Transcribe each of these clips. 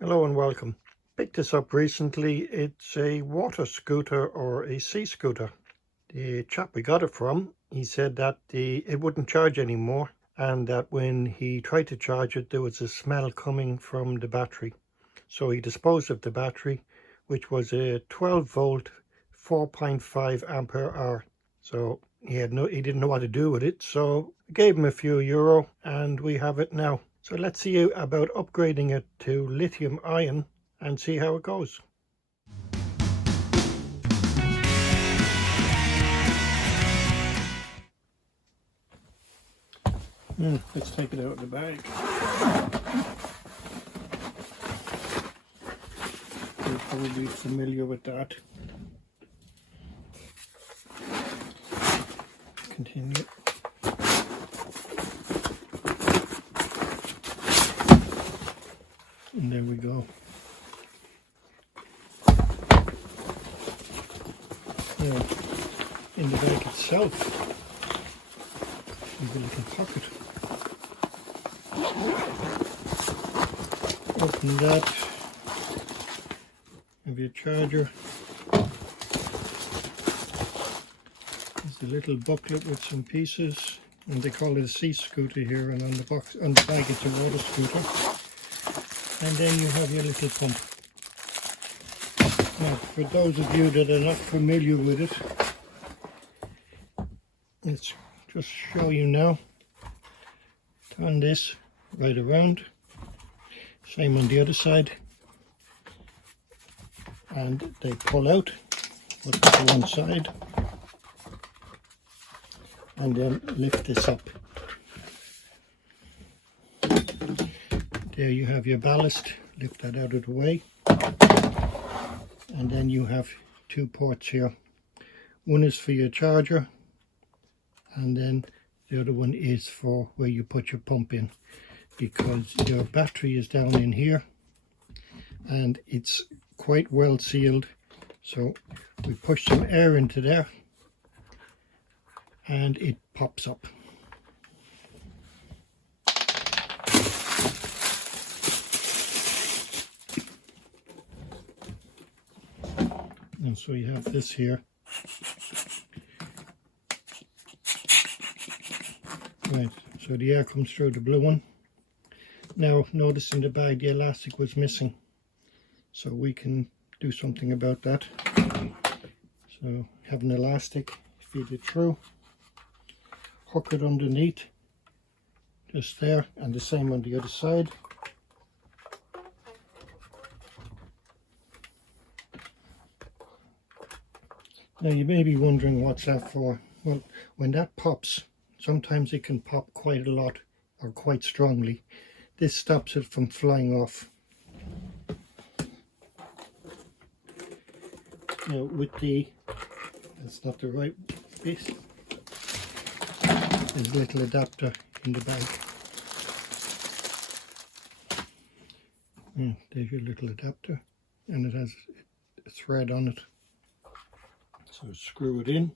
Hello and welcome. Picked this up recently. It's a water scooter or a sea scooter. The chap we got it from, he said that it wouldn't charge anymore, and that when he tried to charge it there was a smell coming from the battery. So he disposed of the battery, which was a 12 volt 4.5 ampere hour. So he didn't know what to do with it, so I gave him a few euro and we have it now. So let's see about upgrading it to lithium ion and see how it goes. Let's take it out of the bag. You're probably familiar with that. Continue. And there we go. Now, in the bag itself, there's a little pocket. Open that. Have your charger. There's a little booklet with some pieces, and they call it a sea scooter here, and on the bag it's a water scooter. And then you have your little pump. Now, for those of you that are not familiar with it, let's just show you now. Turn this right around. Same on the other side. And they pull out. Put it to one side. And then lift this up. There you have your ballast. Lift that out of the way. And then you have two ports here. One is for your charger, and then the other one is for where you put your pump in, because your battery is down in here and it's quite well sealed. So we push some air into there and it pops up. And so you have this here. Right, so the air comes through the blue one. Now notice in the bag the elastic was missing, so we can do something about that. So have an elastic, feed it through, hook it underneath, just there, and the same on the other side. Now you may be wondering what's that for. Well, when that pops, sometimes it can pop quite a lot or quite strongly. This stops it from flying off. Now with that's not the right bit, there's a little adapter in the bag. There's your little adapter, and it has a thread on it. So screw it in.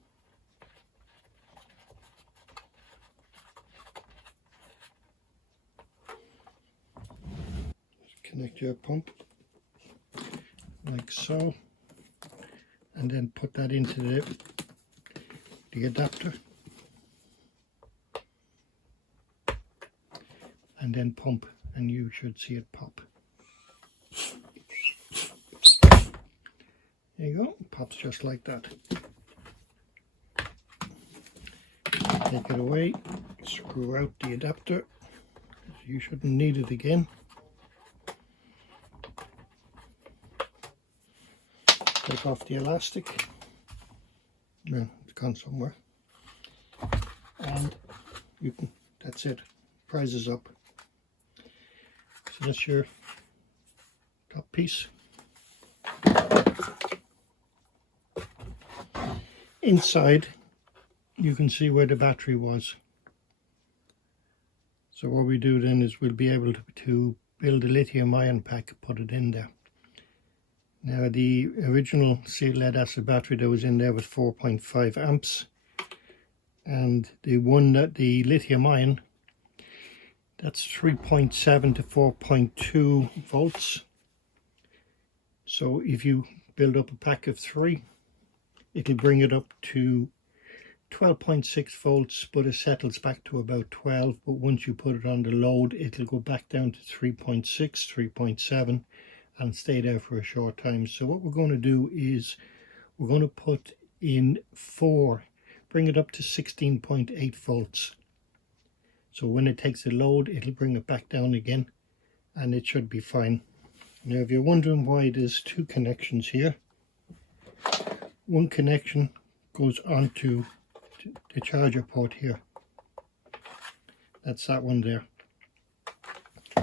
Connect your pump like so, and then put that into the adapter, and then pump, and you should see it pop. There you go, it pops just like that. Take it away, screw out the adapter. You shouldn't need it again. Take off the elastic. Well, it's gone somewhere. And you can, that's it, prizes up. So that's your top piece. Inside you can see where the battery was. So what we do then is we'll be able to build a lithium ion pack, put it in there. Now the original sealed lead acid battery that was in there was 4.5 amps, and the one that the lithium ion, that's 3.7 to 4.2 volts. So if you build up a pack of 3, it'll bring it up to 12.6 volts, but it settles back to about 12. But once you put it on the load, it'll go back down to 3.6, 3.7 and stay there for a short time. So what we're going to do is we're going to put in 4, bring it up to 16.8 volts. So when it takes a load, it'll bring it back down again and it should be fine. Now if you're wondering why there's 2 connections here, one connection goes onto the charger port here. That's that one there.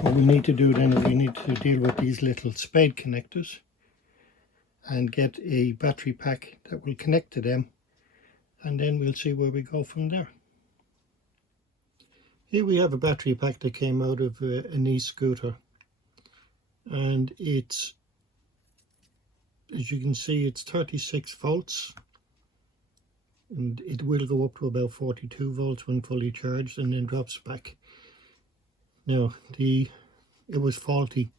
What we need to do then is we need to deal with these little spade connectors and get a battery pack that will connect to them, and then we'll see where we go from there. Here we have a battery pack that came out of an eScooter, and it's, as you can see, it's 36 volts. And it will go up to about 42 volts when fully charged and then drops back. Now it was faulty.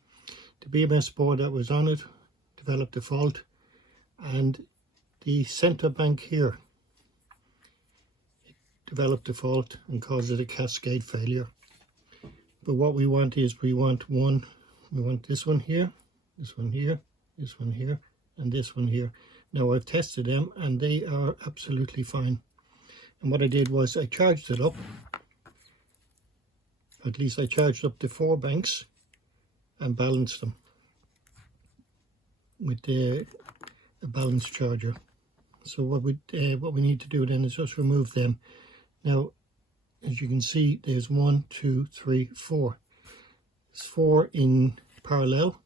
The BMS board that was on it developed a fault, and the center bank here developed a fault and caused it a cascade failure. But what we want is we want this one here, this one here, this one here, and this one here. Now I've tested them and they are absolutely fine. And what I did was I charged it up. At least I charged up the 4 banks and balanced them with a balance charger. So what we need to do then is just remove them. Now, as you can see, there's 1, 2, 3, 4. There's 4 in parallel.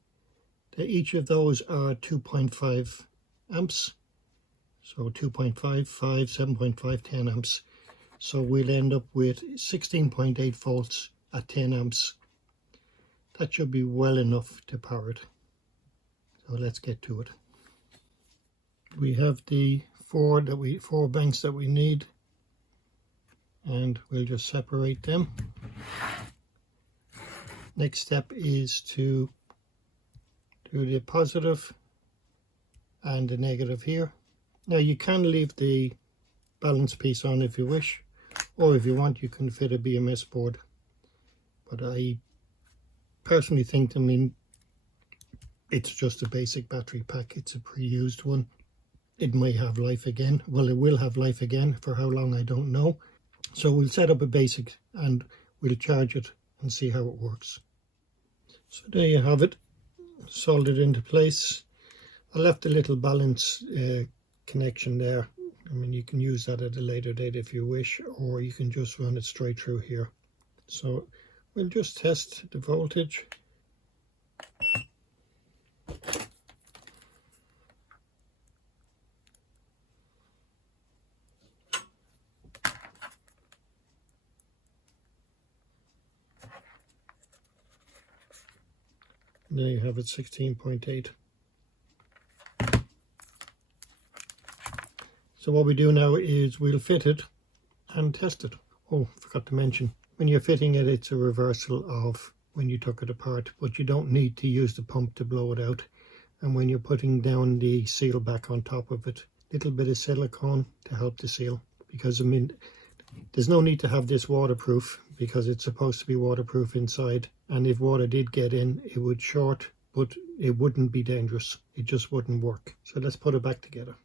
Each of those are 2.5 amps. So 2.5, 5, 7.5, 10 amps. So we'll end up with 16.8 volts at 10 amps. That should be well enough to power it. So let's get to it. We have the 4 banks that we need, and we'll just separate them. Next step is to do the positive and the negative here. Now you can leave the balance piece on if you wish, or if you want you can fit a BMS board, but I personally think, it's just a basic battery pack. It's a pre-used one. It may have life again. Well, it will have life again. For how long I don't know. So we'll set up a basic and we'll charge it and see how it works. So there you have it, soldered into place. I left a little balance connection there. You can use that at a later date if you wish, or you can just run it straight through here. So we'll just test the voltage. There you have it, 16.8. So what we do now is we'll fit it and test it. Oh, forgot to mention, when you're fitting it, it's a reversal of when you took it apart, but you don't need to use the pump to blow it out. And when you're putting down the seal back on top of it, a little bit of silicone to help the seal, because there's no need to have this waterproof because it's supposed to be waterproof inside, and if water did get in, it would short, but it wouldn't be dangerous. It just wouldn't work. So let's put it back together.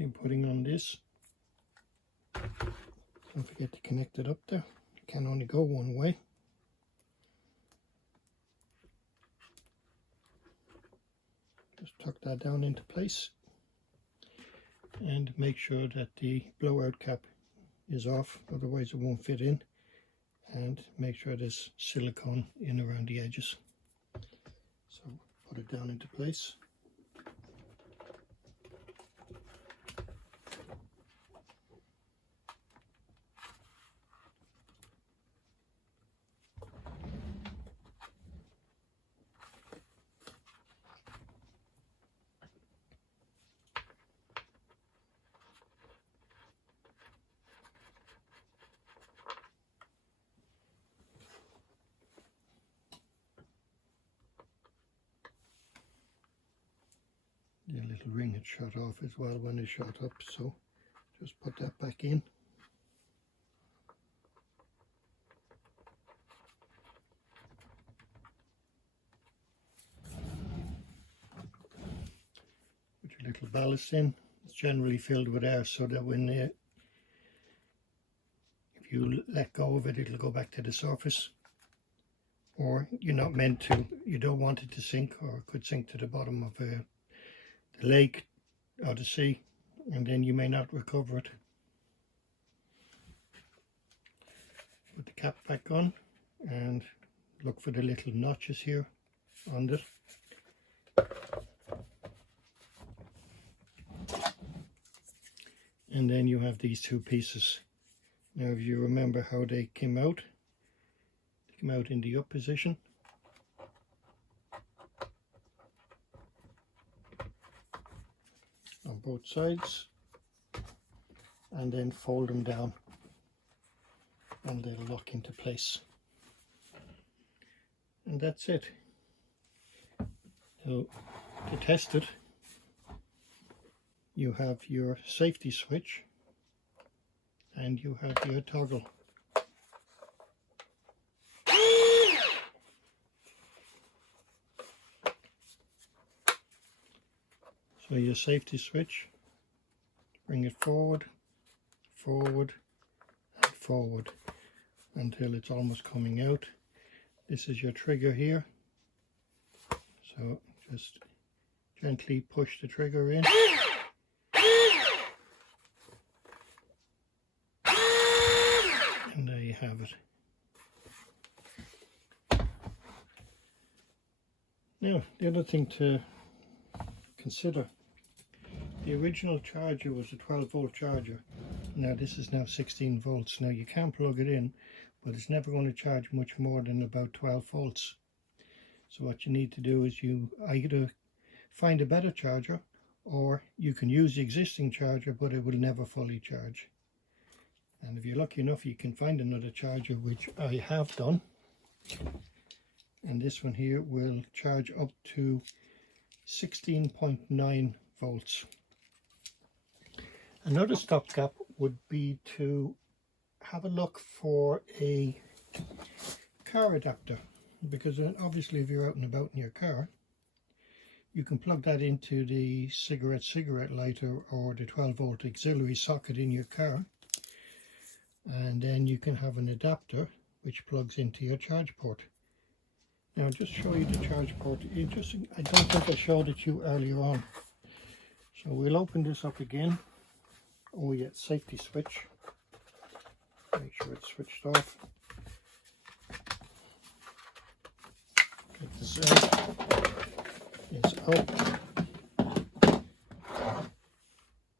And putting on this, don't forget to connect it up there. It can only go one way. Just tuck that down into place and make sure that the blowout cap is off, otherwise it won't fit in, and make sure there's silicone in around the edges. So put it down into place. The little ring had shot off as well when it shot up, so just put that back in. Put your little ballast in. It's generally filled with air so that when if you let go of it, it'll go back to the surface. Or you're not meant to, you don't want it to sink, or it could sink to the bottom of the lake or the sea, and then you may not recover it. Put the cap back on and look for the little notches here on it. And then you have these two pieces. Now if you remember how they came out in the up position. On both sides, and then fold them down and they'll lock into place. And that's it. So to test it, you have your safety switch and you have your toggle. So your safety switch, bring it forward, forward and forward until it's almost coming out. This is your trigger here. So just gently push the trigger in. And there you have it. Now, the other thing to consider, the original charger was a 12-volt charger. Now this is now 16 volts. Now you can plug it in, but it's never going to charge much more than about 12 volts. So what you need to do is you either find a better charger, or you can use the existing charger, but it will never fully charge. And if you're lucky enough, you can find another charger, which I have done. And this one here will charge up to 16.9 volts. Another stopgap would be to have a look for a car adapter, because obviously if you're out and about in your car, you can plug that into the cigarette lighter or the 12-volt auxiliary socket in your car, and then you can have an adapter which plugs into your charge port. Now I'll just show you the charge port. I don't think I showed it to you earlier on. So we'll open this up again. Oh yeah, safety switch. Make sure it's switched off. Get this out. It's up.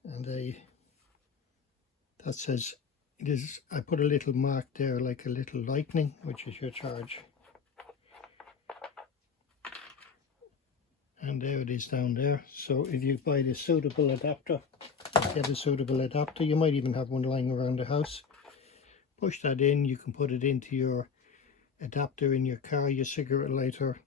And that says, it is, I put a little mark there like a little lightning, which is your charge. And there it is down there. So if you buy the suitable adapter, get a suitable adapter, you might even have one lying around the house. Push that in, you can put it into your adapter in your car, your cigarette lighter,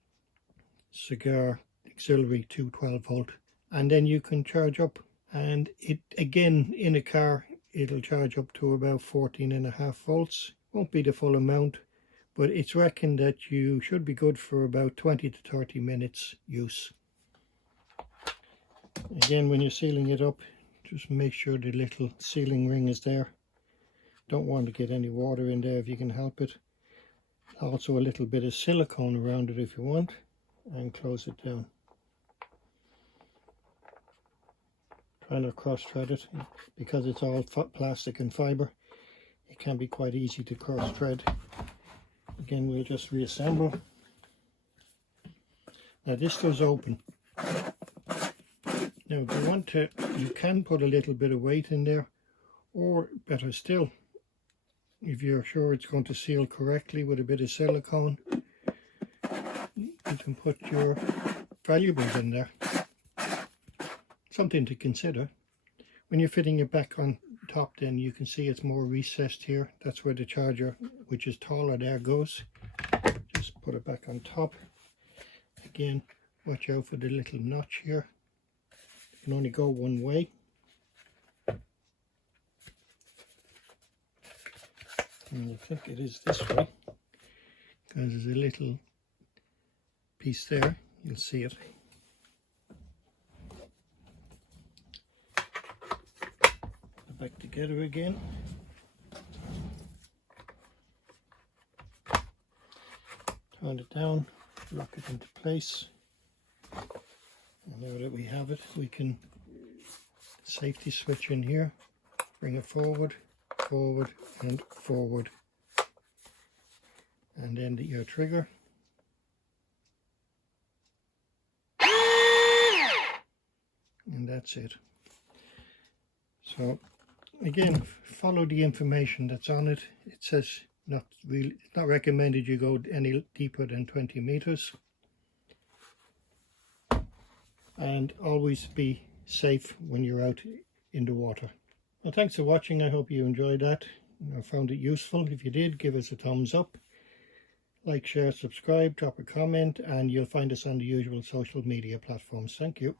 cigar auxiliary to 12-volt, and then you can charge up. And it again, in a car, it'll charge up to about 14.5 volts. Won't be the full amount, but it's reckoned that you should be good for about 20 to 30 minutes use. Again, when you're sealing it up, just make sure the little sealing ring is there. Don't want to get any water in there if you can help it. Also a little bit of silicone around it if you want, and close it down. Try not cross thread it, because it's all plastic and fibre. It can be quite easy to cross thread. Again, we'll just reassemble. Now this does open. Now if you want to, you can put a little bit of weight in there, or better still, if you're sure it's going to seal correctly with a bit of silicone, you can put your valuables in there. Something to consider. When you're fitting it back on top, then you can see it's more recessed here. That's where the charger, which is taller, there goes. Just put it back on top. Again, watch out for the little notch here. can only go one way. And I think it is this way, because there's a little piece there, you'll see it. Back together again. Turn it down, lock it into place. And now that we have it, we can safety switch in here, bring it forward, forward and forward, and then your trigger. And that's it. So again, follow the information that's on it. It says it's not recommended you go any deeper than 20 meters. And always be safe when you're out in the water. Well, thanks for watching. I hope you enjoyed that. I found it useful. If you did, give us a thumbs up. Like, share, subscribe, drop a comment, and you'll find us on the usual social media platforms. Thank you.